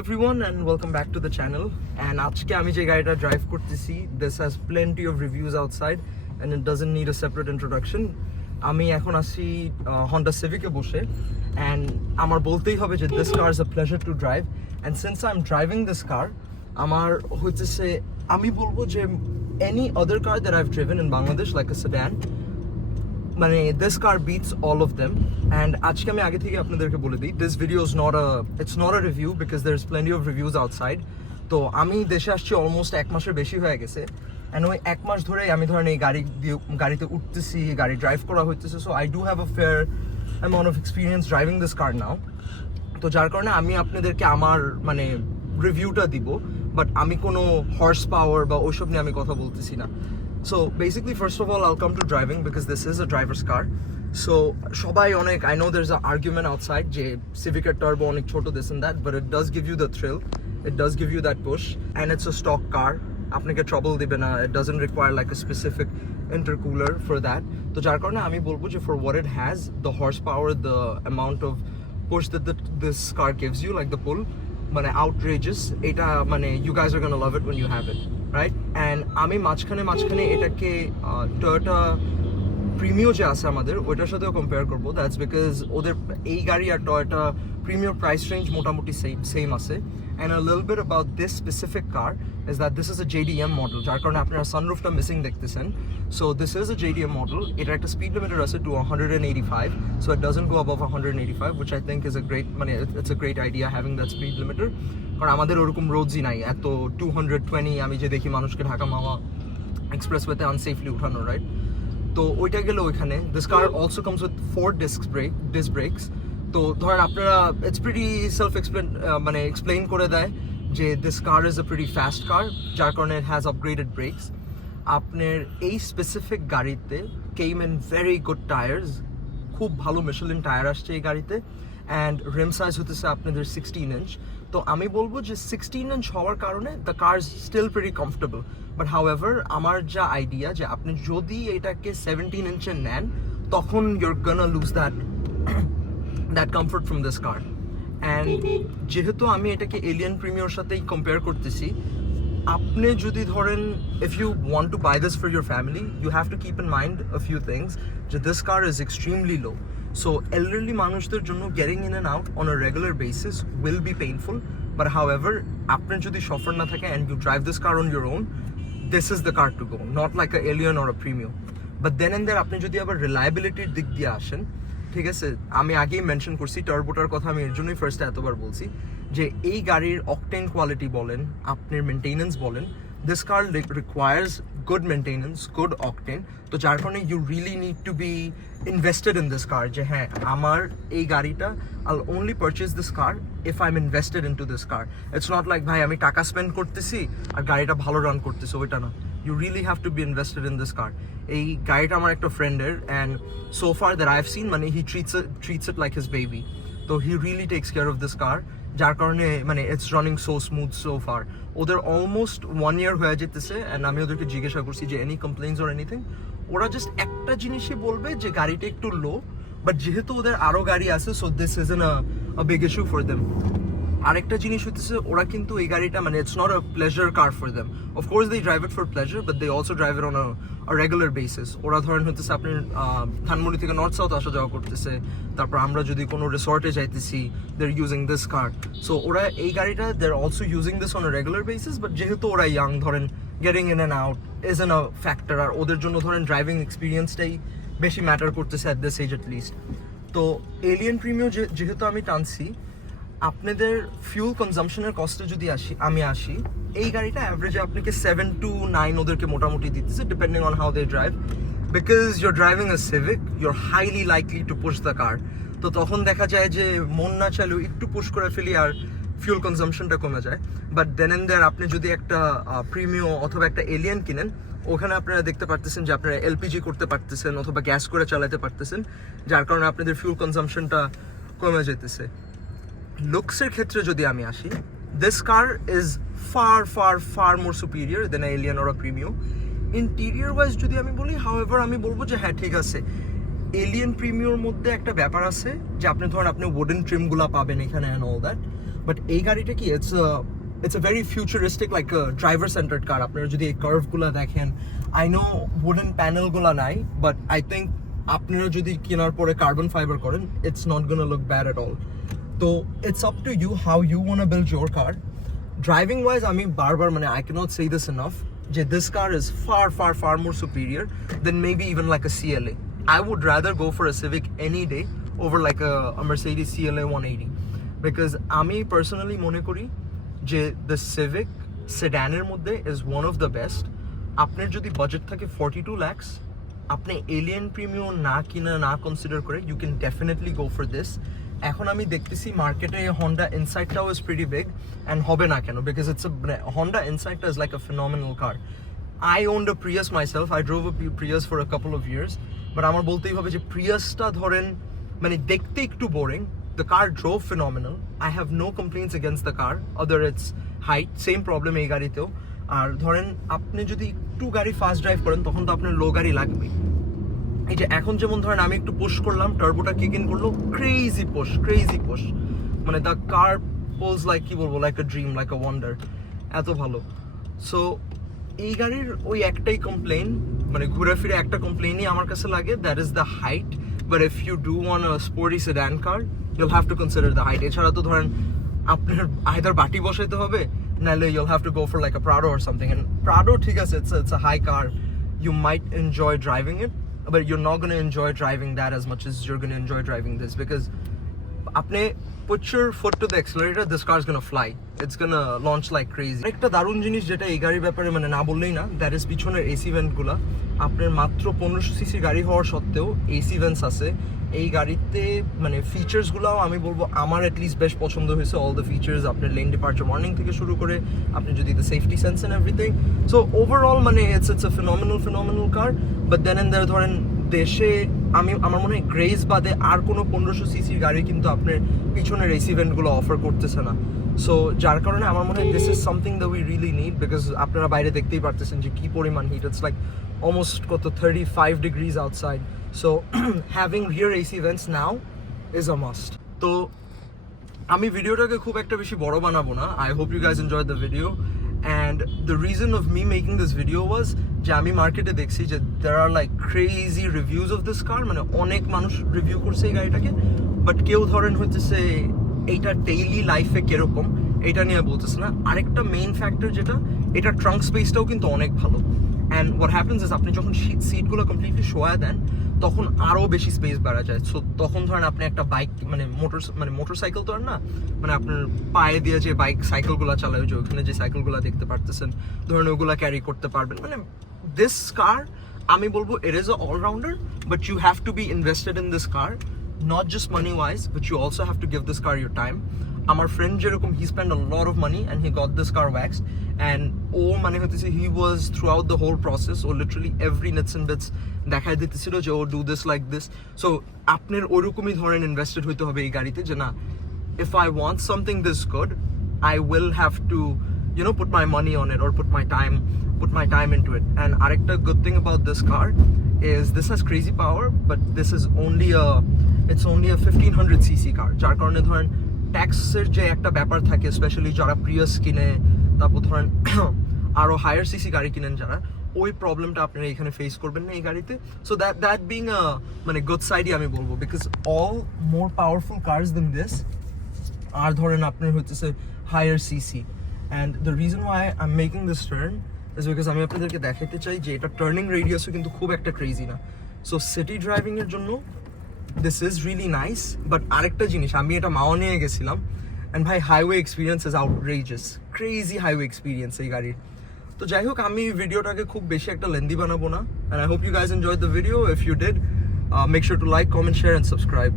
everyone and welcome back to the channel. And আজকে আমি যে গাড়িটা ড্রাইভ করতেছি, this has plenty of reviews outside and it doesn't need a separate introduction. আমি এখন আছি Honda Civic এ বসে, and আমার বলতেই হবে যে this car is a pleasure to drive. And since I'm driving this car, আমার হইতেছে আমি বলবো যে any other car that I've driven in Bangladesh like a sedan, মানে this car beats all of them. And আজকে আমি আগে থেকে আপনাদেরকে বলে দিই, this video is not a review because there's plenty of reviews outside. তো আমি দেশে আসছি অলমোস্ট এক মাসের বেশি হয়ে গেছে, and ওই এক মাস ধরে আমি ধরেন এই গাড়িতে উঠতেছি, গাড়ি ড্রাইভ করা হইতেছে, so I do have a fair amount of experience driving this car now. তো যার কারণে আমি আপনাদেরকে আমার মানে রিভিউটা দিব, বাট আমি কোনো হর্স পাওয়ার বা ওইসব নিয়ে আমি কথা বলতেছি না. So basically, first of all, I'll come to driving because this is a driver's car. So সবাই অনেক, I know there's an argument outside যে Civic turbo অনেক ছোট this and that, but it does give you the thrill, it does give you that push, and it's a stock car. আপনাকে trouble দিবে না, it doesn't require like a specific intercooler for that. তো যার কারণে আমি বলবো যে for what it has, the horsepower, the amount of push that this car gives you, like the pull, মানে outrageous. এটা মানে you guys are gonna love it when you have it, right? And আমি মাঝখানে এটাকে Toyota Premio যে আছে আমাদের ওইটার সাথেও কম্পেয়ার করবো. দ্যাটস বিকজ ওদের এই গাড়ি আর টয়োটা প্রিমিয়ার প্রাইস রেঞ্জ মোটামুটি সেম আছে. And a little bit about this specific car is that this is a JDM model, যার কারণে আপনারা সানরুফটা মিসিং দেখতেছেন. So this is a JDM model. এটা একটা স্পিড লিমিটার আছে to 185, so it doesn't go above 185, which I think is a great, মানে it's a great idea having that speed limiter. কারণ আমাদের ওরকম রোডসই নাই এত 220 আমি যে দেখি মানুষকে ঢাকা মাওয়া এক্সপ্রেসওয়েতে আনসেফলি উঠানো, রাইট? তো ওইটা গেলে ওইখানে this car also comes with 4 disc brakes. তো ধরেন আপনারা ইটস প্রিটি মানে এক্সপ্লেইন করে দেয় যে this car is a pretty fast car, যার কারণে ইট হ্যাজ আপগ্রেডেড ব্রেকস. আপনার এই স্পেসিফিক গাড়িতে came in very good tyres, খুব ভালো মিশেলিন টায়ার আসছে এই গাড়িতে, অ্যান্ড রিম সাইজ হতেছে আপনাদের 16 ইঞ্চ. তো আমি বলবো যে 16 ইঞ্চ হওয়ার কারণে the car is still pretty comfortable. But however আমার যা আইডিয়া যে আপনি যদি এটাকে 17 ইঞ্চে নেন তখন you're gonna lose that comfort from this car. And যেহেতু আমি এটাকে এলিয়ান প্রিমিয়ার সাথেই কম্পেয়ার করতেছি, আপনি যদি ধরেন if you want to buy this for your family, you have to keep in mind a few things. যে this car is extremely low, so elderly মানুষদের জন্য getting in and out on a regular basis will be painful. But however, আপনার যদি সফর না থাকে and you drive this car on your own, this is the car to go, not like a alien or a premium. But then and there আপনি যদি আবার রিলায়েবিলিটির দিক দিয়ে আসেন, ঠিক আছে, আমি আগেই মেনশন করছি টার্বোটার কথা, আমি এর জন্যই ফার্স্টে এতবার বলছি যে এই গাড়ির অকটেন কোয়ালিটি বলেন, আপনার মেনটেনেন্স বলেন, this car requires good maintenance, good octane. তো যার কারণে you really need to be invested in this car, যে হ্যাঁ আমার এই গাড়িটা I will only purchase this car if I am invested in to this car. It's not like ভাই আমি টাকা স্পেন্ড করতেছি আর গাড়িটা ভালো রান করতেছি, ওইটা না. You really have to be invested in this car. এই গাড়িটা আমার একটা ফ্রেন্ডের, and so far that I've seen, মানে he treats it like his baby. So he really takes care of this car, যার কারণে মানে it's running so smooth so far. ওদের almost 1 year হয়ে যেতেছে, and আমি ওদেরকে জিজ্ঞাসা করছি যে any complaints or anything. ওরা জাস্ট একটা জিনিসই বলবে যে গাড়িটা একটু লো, বাট যেহেতু ওদের আরো গাড়ি আছে, so this isn't a big issue for them. আরেকটা জিনিস হচ্ছে ওরা কিন্তু এই গাড়িটা মানে it's not a pleasure car for them. Of course they drive it for pleasure, but they also drive it on a regular basis. ওরা ধরেন হচ্ছে আপনার ধানমন্ডি থেকে নর্থ সাউথ আসা যাওয়া করতেছে, তারপর আমরা যদি কোনো রিসর্টে যাইতেছি, they are using this car. So ওরা এই গাড়িটা they are also using this on a regular basis. But যেহেতু ওরা ইয়াং, ধরেন getting in and out is an a factor, আর ওদের জন্য ধরেন ড্রাইভিং এক্সপিরিয়েন্সটাই বেশি ম্যাটার করতেছে at this age at least. তো এলিয়ান প্রিমিও যেহেতু আমি টানছি, আপনাদের ফিউল কনজাম্পশনের কস্টে যদি আমি আসি, এই গাড়িটা অ্যাভারেজে আপনাকে 7 to 9 ওদেরকে মোটামুটি দিতেছে, depending on how they drive. Because you're driving a Civic, you're highly likely to push the car. তো তখন দেখা যায় যে মন না চাইলেও একটু পুশ করে ফেলি আর ফিউল কনজাম্পশনটা কমে যায়. বাট দেন এন্ড দেয়ার আপনি যদি একটা প্রিমিও অথবা একটা এলিয়ান কিনেন, ওখানে আপনারা দেখতে পারতেছেন যে আপনারা এলপিজি করতে পারতেছেন অথবা গ্যাস করে চালাতে পারতেছেন, যার কারণে আপনাদের ফিউল কনজাম্পশনটা কমে যেতেছে. লুকসের ক্ষেত্রে যদি আমি আসি, this car is far more superior than Allion or Premio. Interior wise যদি আমি বলি, হাউএভার আমি বলবো যে হ্যাঁ ঠিক আছে, এলিয়ান প্রিমিওর মধ্যে একটা ব্যাপার আছে যে আপনি ধরেন আপনি উডেন ট্রিমগুলো পাবেন এখানে অ্যান্ড অল দ্যাট, বাট এই গাড়িটা কি it's a very futuristic like a driver centered car. আপনারা যদি এই কার্ভ গুলা দেখেন, I know wooden panel গুলা নাই, but I think আপনারা যদি কেনার পরে কার্বন ফাইবার করেন, it's not gonna look bad at all. তো it's up to you how you want to build your car. Driving wise, আমি বারবার মানে I cannot say this enough, যে this car is far more superior than maybe even like a CLA. I would rather go for a Civic any day over like a Mercedes CLA 180, because আমি personally মনে করি যে the Civic sedan-এর মধ্যে is one of the best. আপনার যদি budget থাকে 42 lakhs, আপনি alien premium না কিনা না কনসিডার করে you can definitely go for this. এখন আমি দেখতেছি মার্কেটে Honda Insightটাও is pretty big, and হবে না কেন, because it's a Honda Insight is like a phenomenal car. I owned a Prius myself. I drove a Prius for a couple of years, but আমার বলতেই হবে যে Priusটা ধরেন মানে দেখতে একটু boring. The car drove phenomenal. I have no complaints against the car, other its height, same problem এই গাড়িতেও. আর ধরেন আপনি যদি একটু গাড়ি ফাস্ট ড্রাইভ করেন তখন তো আপনার লো গাড়ি লাগবে. এই যে এখন যেমন ধরেন আমি একটু পুশ করলাম, টার্বোটা কিক ইন করলো, ক্রেজি পুশ, মানে দ্য কার পোজ লাইক কি বলবো, like a dream, like a wonder, এত ভালো. সো এই গাড়ির ওই একটাই কমপ্লেন, মানে ঘুরে ফিরে একটা কমপ্লেনই আমার কাছে লাগে, that is the height. But if you do want a sporty sedan car, you'll have to consider the height. এছাড়া তো ধরেন আপনার আইদার বাটি বসাইতে হবে, নাহলে you'll have to go for like a Prado or something. And Prado ঠিক আছে, it's a high car, you might enjoy driving it, but you're not going to enjoy driving that as much as you're going to enjoy driving this, because apne put your foot to the accelerator, this car is going to fly, it's going to launch like crazy. একটা দারুণ জিনিস যেটা এই গাড়ির ব্যাপারে মানে না বললেই না, দ্যাট ইজ পিছনের এসি ভেন্ট গুলা. আপনার মাত্র 1500 সিসি গাড়ি হওয়ার সত্ত্বেও এসি ভেন্টস আছে এই গাড়িতে. মানে ফিচার্স গুলাও আমি বলবো আমার অ্যাটলিস্ট বেশ পছন্দ হয়েছে. অল দ্য ফিচার্স, আপনার লেন ডিপার্চার ওয়ার্নিং থেকে শুরু করে আপনি যদি the safety sense and everything. So overall মানে it's a phenomenal car. But then and there ধরেন দেশে আমার মনে হয় গ্রেজ বাদে আর কোনো 1500 সিসির গাড়ি কিন্তু আপনার পিছনের এসি ভেন্টগুলো অফার করতেছে না. সো যার কারণে আমার মনে হয় this is something that we really need, because আপনারা বাইরে দেখতেই পারতেছেন যে কি পরিমাণ হিট. ইটস লাইক almost কত 35 degrees outside. So having rear AC vents now is a must. তো আমি ভিডিওটাকে খুব একটা বেশি বড় বানাবো না. I hope you guys enjoyed the video, and the reason of me making this video was যে আমি মার্কেটে দেখছি যে there are like crazy reviews of this car, মানে অনেক মানুষ রিভিউ করছে এই গাড়িটাকে, বাট কেউ ধরেন হচ্ছে এইটা ডেইলি লাইফে কিরকম এটা নিয়ে বলতেছে না. আরেকটা মেইন ফ্যাক্টর যেটা, এটা ট্রাঙ্ক স্পেসটাও কিন্তু অনেক ভালো. অ্যান্ড হোয়াট হ্যাপেন্স ইজ আপনি যখন সিটগুলো কমপ্লিটলি শোয়া দেন তখন আরও বেশি স্পেস বেড়া যায়. সো তখন ধরেন আপনি একটা বাইক মানে মোটর সাইকেল তো আর না, মানে আপনার পায়ে দিয়ে যে বাইক সাইকেলগুলো চালায়, যে ওখানে যে সাইকেলগুলো দেখতে পারতেছেন ধরেন ওগুলো ক্যারি করতে পারবেন. মানে দিস কার আমি বলবো it is a allrounder, but you have to be invested in this car, not just money wise, but you also have to give this car your time. আমার ফ্রেন্ড যেরকম he spent a lot of money and he got this car waxed, and ও মানে হতেছে he was throughout the whole process, O literally every nits and bits দেখাই দিতেছিল যে ও do this like this. So আপনার ওরকমই ধরেন invested হইতে হবে এই গাড়িতে, যে না if I want something this good, I will have to put my money on it or put my time into it. And arekta good thing about this car is this has crazy power, but this is only a 1500 cc car, যার কারণে ধরেন ট্যাক্সের যে একটা ব্যাপার থাকে, specially যারা Prius কিনে, তারপর ধরেন আরো হায়ার সিসি গাড়ি কিনেন যারা, ওই প্রবলেমটা আপনারা এখানে ফেস করবেন না এই গাড়িতে. সো দ্যাট বিং আ মানে গুড সাইডই আমি বলবো, because all more powerful cars than this are ধরেন আপনার হচ্ছে higher CC. And the reason why I am making this turn is because আমি আপনাদেরকে দেখাতে চাই যে এটা টার্নিং রেডিয়াসও কিন্তু খুব একটা ক্রেজি না. সো সিটি ড্রাইভিং এর জন্য this is really nice. But আরেকটা জিনিস, আমি এটা মাও নিয়ে গেছিলাম, and ভাই highway experience is outrageous, crazy highway experience এই গাড়ির. তো যাই হোক, আমি ভিডিওটাকে খুব বেশি একটা লেন্দি বানাবো না, and I hope you guys enjoyed the video. If you did, make sure to like, comment, share and subscribe.